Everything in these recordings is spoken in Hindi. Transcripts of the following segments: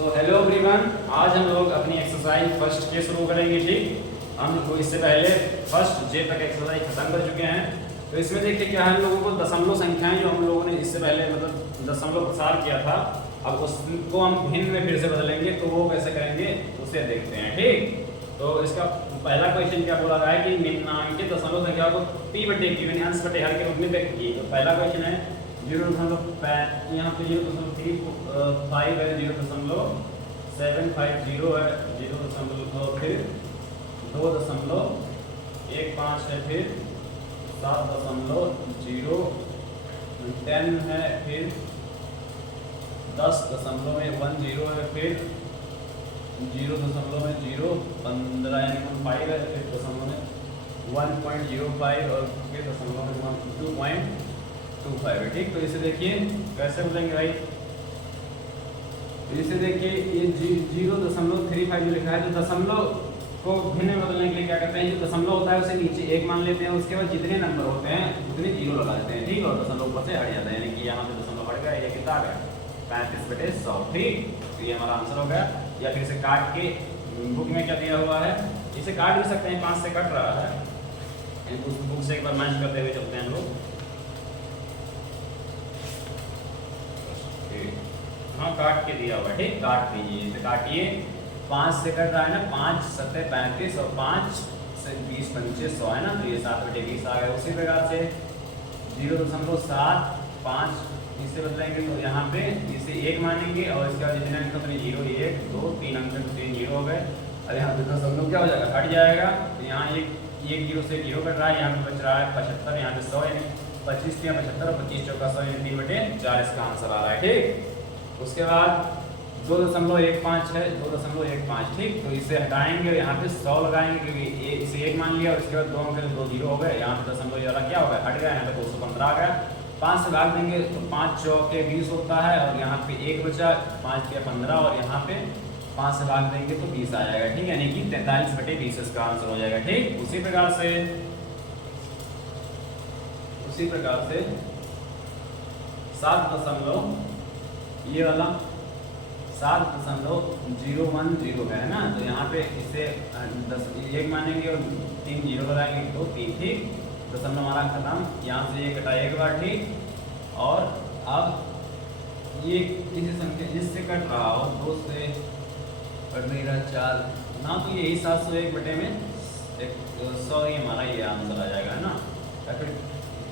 तो हेलो एवरीवन, आज हम लोग अपनी एक्सरसाइज फर्स्ट के शुरू करेंगे। ठीक, हम लोग इससे पहले फर्स्ट जे तक एक्सरसाइज खत्म कर चुके हैं। तो इसमें देखिए क्या है, हम लोगों को दशमलव संख्याएं जो हम लोगों ने इससे पहले मतलब दशमलव प्रसार किया था, अब उसको हम भिन्न में फिर से बदलेंगे। तो वो कैसे करेंगे उसे देखते हैं। ठीक, तो इसका पहला क्वेश्चन क्या बोला रहा है कि निम्नांकित दशमलव संख्या को p बटे q यानी अंश बटे हर के रूप में व्यक्त की। तो पहला क्वेश्चन है 0.5, यहाँ पे 0.35 है, 0.750 है, 0. फिर 2.15 है, फिर 7.0, 10 है, फिर 10.10 है, फिर 0.0, 15 यानी 5 है, फिर दशमलव में 1.05 और फिर दशमलव में 2.25 है। ठीक, तो इसे देखिए कैसे बोलेंगे भाई। तो इसे देखिए ये 0.35 जो लिखा है, जो दशमलव को भिन्न में बदलने के लिए क्या करते हैं, जो दशमलव होता है उसे नीचे एक मान लेते हैं, उसके बाद जितने नंबर होते हैं उतने जीरो लगा देते हैं। ठीक, और दशमलव ऊपर से हट जाता है, यानी कि यहाँ पे दशमलव हट गया, ये कितना आ गया 35/100। ठीक, तो ये हमारा आंसर हो गया। या फिर इसे काट के बुक में क्या दिया हुआ है, इसे काट भी सकते हैं, 5 से कट रहा है, उस बुक से एक बार मैच करते हुए चलते हैं हम लोग। हाँ, काट के दिया हुआ है। ठीक, काट दीजिए, इसे काटिए। 5 से कट रहा है ना, 5 7 35 और 5 से 20 25 100 है ना, तो ये 7/20 आ गया। उसी प्रकार से 0.75 इससे बदलेंगे, तो यहाँ पे इसे 1 मानेंगे और इसके बाद जितने अंक होंगे 0 1 2 3 अंक तो 3 जीरो हो गए। और यहाँ पे दशमलव क्या हो जाएगा, हट जाएगा। तो यहाँ एक 0 से 0 कट रहा है, यहाँ पे बच रहा है 75, यहाँ पे 100 यानी 25 या 75 और 25 चौका 100 यानी 3/4 इसका आंसर आ रहा है। ठीक, उसके बाद 2.15 है, 2.15। ठीक, तो इसे हटाएंगे और यहाँ पे 100 लगाएंगे, क्योंकि इसे 1 मान लिया और इसके बाद 2 अंक 2 जीरो हो गए। यहाँ पे दशमलव वाला क्या होगा, हट गया, यहाँ पे 215 आ गया। 5 से भाग देंगे तो 5 चौके 20 होता है, और यहाँ पे 1 बचा, 5 के 15, और यहाँ पे 5 से भाग देंगे तो 20 आ जाएगा। ठीक, यानी कि 43/20 इसका आंसर हो जाएगा। ठीक, उसी प्रकार से 7 ये वाला 7.010 है ना, तो यहाँ पे इसे 1 मानेंगे और 3 जीरो लगाएंगे तो 3। ठीक, दशमलव हमारा खत्म, यहाँ से ये कटा एक बार। ठीक, और अब ये किसी संख्या जिससे कट रहा हो, 2 से कट नहीं रहा, 4 ना, तो यही 701/100 ही हमारा ये आंसर आ जाएगा, है ना। या फिर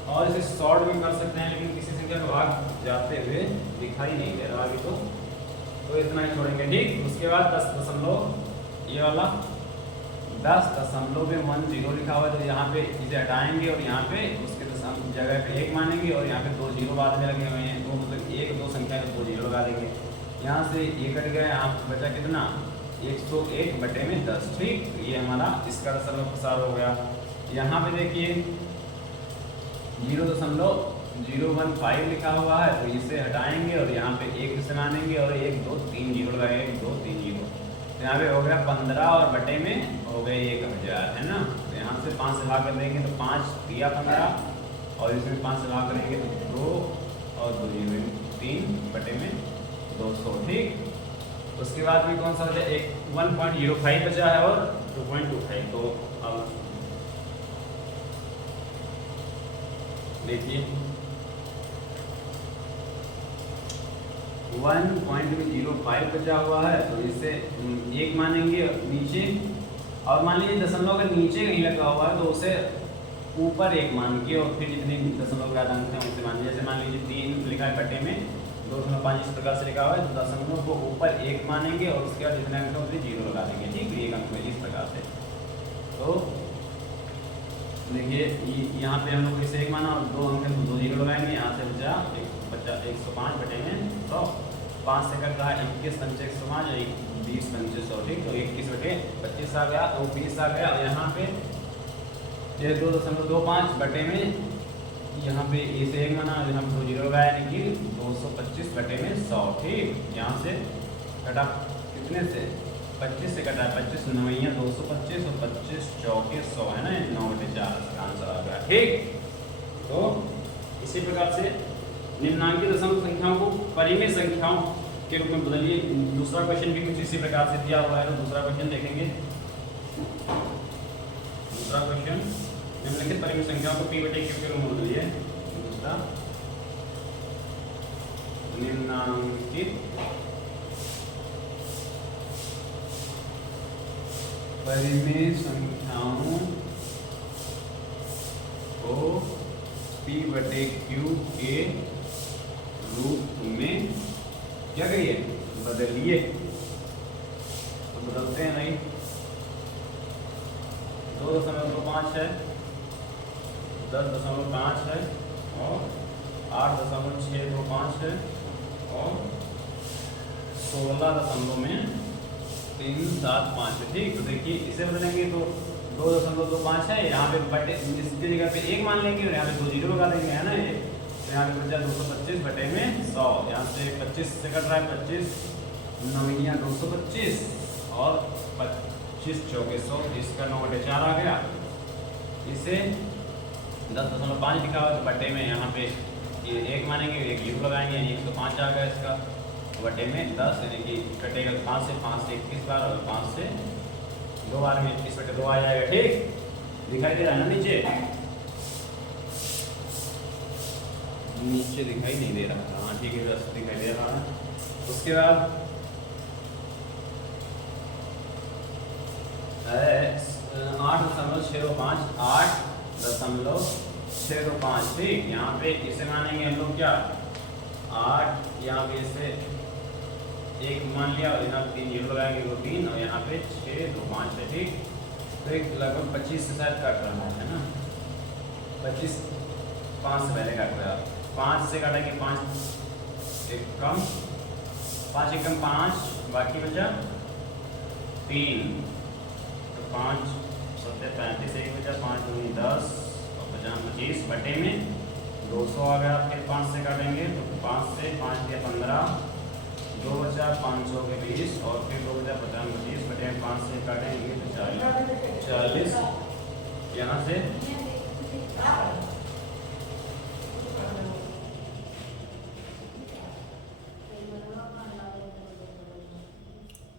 और इसे शॉर्ट भी कर सकते हैं, लेकिन किसी संख्या का भाग जाते हुए दिखाई नहीं दे रहा अभी, तो इतना ही छोड़ेंगे। ठीक, उसके बाद 10 ये वाला 10.10 लिखा हुआ है, तो यहाँ पे इसे हटाएंगे और यहाँ पे उसके जगह पे 1 मानेंगे और यहाँ पे 2 जीरो बाद में लगे हुए हैं, तो मतलब 1 2 संख्या में 2 जीरो लगा देंगे। यहाँ से ये कट गया, यहाँ बचा कितना 101/10। ठीक, तो ये हमारा इसका दशमलव प्रसार हो गया। यहाँ पे देखिए 0.015 लिखा हुआ है, तो इसे हटाएंगे और यहाँ पे 1 से मानेंगे और 1 2 3 जीरो लगाएंगे, 1 2 3 जीरो, तो यहाँ पे हो गया 15 और बटे में हो गए 1000, है ना। तो यहाँ से 5 से भाग कर देंगे तो 5 3 15, और इसमें 5 से भाग करेंगे तो 2 और 2 जीरो 3/200। ठीक, उसके बाद भी कौन सा बचा, 1.05 बचा है और 2.25। तो अब देखिए 1.05 बचा हुआ है, तो इसे 1 मानेंगे नीचे, और मान लीजिए दशमलव अगर नीचे कहीं लगा हुआ है तो उसे ऊपर 1 मान के और फिर जितने दशमलव का अंक हैं उसे मान लीजिए। जैसे मान लीजिए 3 लिखा है बटे में 2.5 इस प्रकार से लिखा हुआ है, तो दशमलव को ऊपर 1 मानेंगे और उसके बाद जितने अंक होंगे 0 लगा देंगे। ठीक, तो 1 अंक में इस प्रकार से। तो देखिए यहाँ पे हम लोग इसे 1 माना और 2 अंक 2 जीरो लगाएंगे, यहाँ से बचा 105/100। 5 से कट रहा है 21 पंचे 105 और 20 पंचे 100। ठीक, तो 21/25 आ गया, तो 20 आ गया। और यहाँ पे ये 2.25 बटे में यहाँ पे इसे 1 माना और यहाँ पे 2 जीरो लगाया, यानी कि 225/100। ठीक, यहाँ से कटा कितने से, 25 से कटा है, 25 9 225 और 25 चौके 100, है ना, 9/4 का आंसर आ गया। ठीक, तो इसी प्रकार से निम्नांकित दशमलव संख्याओं को परिमेय संख्याओं के रूप में बदलिए। दूसरा क्वेश्चन भी कुछ इसी प्रकार से दिया हुआ है, तो दूसरा क्वेश्चन देखेंगे। दूसरा क्वेश्चन, निम्नलिखित परिमित संख्याओं को p/q के रूप में बदलिए। दूसरा, निम्नांकित परिमेय संख्याओं को p/q के रूप में क्या करिए, बदलिए। तो बदलते हैं नहीं, 2.25 है, 10.5 है और 8.625 है और 16.375 है। ठीक, तो देखिए इसे बदलेंगे तो 2.25 है, यहाँ पे बटे इसकी जगह पे 1 मान लेंगे और यहाँ पे 2 जीरो लगा देंगे, है ना। ये तो यहाँ पे बचा 225 बटे में 100, यहाँ से 25 से कट रहा है, 25 9 225 और 25 चौके 100, इसका 9/4 आ गया। इसे 10.5 लिखा हुआ, तो बटे में यहाँ पे ये 1 मानेंगे, 1 जीरो लगाएंगे, यानी 105 आ गया इसका, बटे में 10, यानी कि कटेगा 5 से 21 बार और 5 से 2 बार में 21/2 आ जाएगा। ठीक, दिखाई दे रहा है ना नीचे? नीचे दिखाई नहीं दे रहा, हाँ ठीक है, बस दिखाई दे रहा है। उसके बाद 8.625, 8.625। ठीक, यहाँ पे इसे मानेंगे हम लोग क्या, 8, यहाँ पे इसे 1 मान लिया और यहाँ 3 जीरो लगाएंगे, 2 3 और यहाँ पे 6 2 5 है। ठीक, तो एक लगभग 25 से शायद काट रहा है ना, 25 5 से पहले काट रहा है, 5 से काटेंगे, 5 एक कम, 5 एक कम 5, बाकी बचा 3, तो 5 7 35, एक बचा, 5 दूनी 10 और 50 25 बटे में 200 आ गया। फिर 5 से काटेंगे तो 5 से 5 दिया 15, 2 बचा 500 के 20 और फिर 2 बचा 50 25 बटे में 5 से काटेंगे तो 40 यहाँ से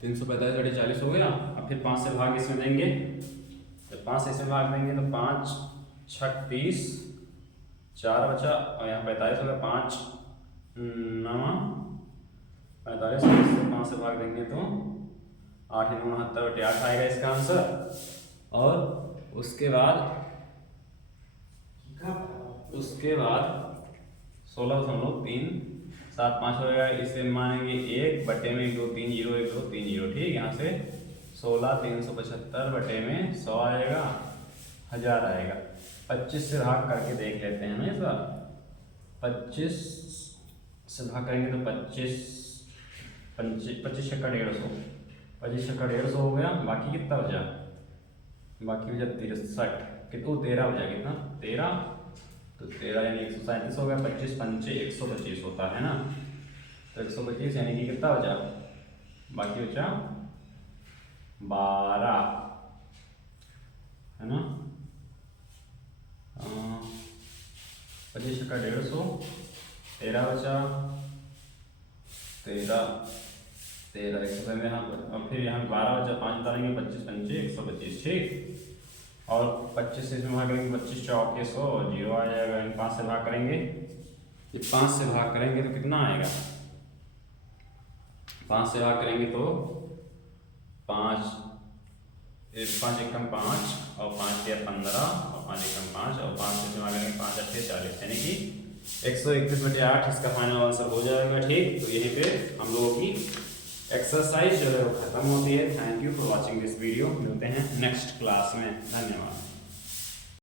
345 बटे 40 हो गया। अब फिर 5 से भाग इसमें देंगे, जब 5 से इसमें भाग देंगे तो 5 6 30, 4 बचा और यहाँ 45 होगा, 5 9 45, 5 से भाग देंगे तो 8 9 69 बटे 8 आएगा इसका आंसर। और उसके बाद 16.375 होगा, इसे मानेंगे 1 बटे में 2 3 0 1 2 3 0। ठीक, यहाँ से 16,375 बटे में 100 आएगा, 1000 आएगा। 25 से भाग करके देख लेते हैं ना इस बार। 25 से भाग करेंगे तो 25 छक्का 150, 25 छक्का 150 हो गया। बाकी कितना बचा, बाकी बचा 63, कितना 13 बचा, कितना 13, तो 13 यानी 137 हो गया। 25 पंचे 125 होता है ना, तो 125 यानी कि कितना बचा, बाकी बचा 12, है ना। 25 का 150, 13 बचा, 13 100 में यहाँ पर, और फिर यहाँ 12 बचा, 5 डालेंगे, 25 पंचे 125। ठीक, और 25 से इसमें भाग करेंगे, 25 चौके 100, 0 आ जाएगा। 5 से भाग करेंगे, ये 5 से भाग करेंगे तो कितना आएगा, 5 से भाग करेंगे तो 5 एक कम 5 और 5 दिया 15 और 5 एक कम 5 और 5 से भाग करेंगे, 5 8 40, यानी कि 131 बटे 8 इसका फाइनल आंसर हो जाएगा। ठीक, तो यहीं पे हम लोगों की एक्सरसाइज जो है वो खत्म होती है। Thank you for watching this video, मिलते हैं नेक्स्ट क्लास में, धन्यवाद।